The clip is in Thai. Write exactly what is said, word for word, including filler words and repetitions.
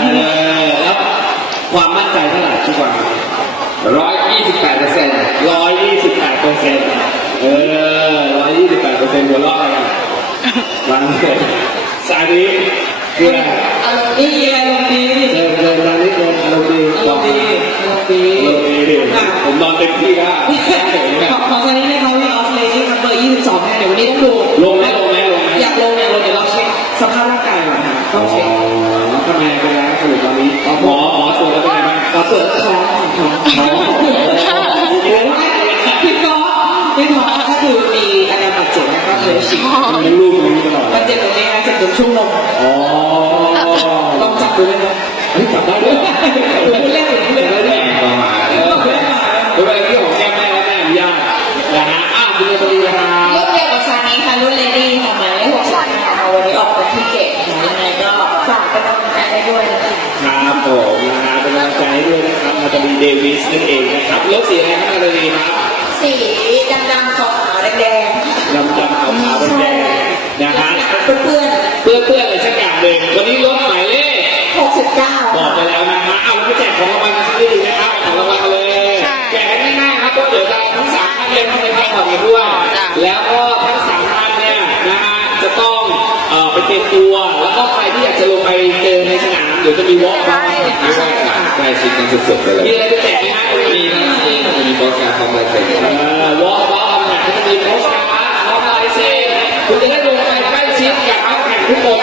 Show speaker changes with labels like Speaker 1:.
Speaker 1: แล้วความมั่นใจเท่าไหร่ทุกวัน
Speaker 2: ร้อยยี่สิบแปดเปอร์เซ็นต์
Speaker 1: ร้อยยี่สิบแปดเปอร์เซ็นต์เออร้อยยี่สิบแปดเปอร์เซ็นต์หัวเราะอะไรกันวันเลยซาดิคืออะไร
Speaker 3: อารมณ์ดีอารมณ์ดี
Speaker 1: เดินเดินซาดิเดินอารมณ์ดี
Speaker 3: อารมณ์ดีอารมณ์ดี
Speaker 1: อารมณ์ดีผมนอนเต็มที่แล้ว
Speaker 3: ของของซาดิเนี่ยเขามีออสเลชี่นัมเบอร์ยี่สิบสองเดี๋ยววันนี้ต้องดู
Speaker 1: ลงไหมลงไหมลงไหม
Speaker 3: อยากลงอยากลงเดี๋ยวเราเช็คสภาพร่างกายก่อนค่ะต้องเช็ค
Speaker 1: ทำไมเป็นไรสรุปตอนนี้หมอหมอตรวจแล้วเป็นไงบ้าง
Speaker 3: ขอตรวจท้องท้องท้องพี่ก๊อฟพี่ท้องถ้าคือมีอาการบาดเจ็บก็เลยฉีด
Speaker 1: มันลูกตรงนี้ตลอด
Speaker 3: มันเจ็บตรงนี้นะเจ็บตรงช่วงนม
Speaker 1: อ๋อ
Speaker 3: ต้องจับดูไหมครับ
Speaker 1: เฮ้ยจับได้ด้วย
Speaker 3: คุณเล่นคุณเล่น
Speaker 2: แม่ประมาณ
Speaker 1: เป็นอะไรที่ของแก้แม่และแม่อนุญาตนะฮะอ้าวคุณเรียนดีนะครับ
Speaker 3: รุ่นเดียวกับซานี้ค่ะรุ่นเลดี้ค่ะหมายเลขหกสิบห้าวันนี้ออกเป็นที่เจ็ดค่ะยังไงก็ฝากเป็นกำลังใจได้ด้วยนะคะ
Speaker 1: ครับผมนะฮะเป็นกำลังใจให้ด้วยนะครับนาตาลีเดวิสนั่นเองนะครับรถสีอะไรครับนาตาลีครับ
Speaker 3: สีดำดำขาวขาวแดง
Speaker 1: ดำดำขาวขาวแดงนะฮะ
Speaker 3: เปื้อนเปื้อน
Speaker 1: เปื้อนเปื้อนอะไรสักอย่างหนึ่งวันนี้รถหมายเลข
Speaker 3: หกสิบเก้า
Speaker 1: บอกไปแล้วนะฮะเอาไปแจกของรางวัลกันสักนิดนึงนะครับของรางวัลเลยแจกง่ายๆครับก็เดี๋ยวเราทั้งสามท่านเล่นเข้าไปพักผ่อนกันด้วยแล้วก็ทั้งสามท่านเนี่ยนะฮะจะต้องเอ่อไปเตรียมตัวแล้วก็ใครที่อยากจะลงไปเจอในสนามเดี๋ยวจะมีวอล์กบ้าง
Speaker 2: ใช่ค่ะใกล้ชิดกันสุดๆไปเลย
Speaker 1: มีอะไรไปแจกไหมฮะ
Speaker 2: มีนะมีโปสการ์ดทำลายเซ็น
Speaker 1: วอล์กวอล์กเนี่ยจะมีโพสการ์ดทำลายเซ็นคุณจะได้ลงไปใกล้ชิดกับนักแข่งทุกคน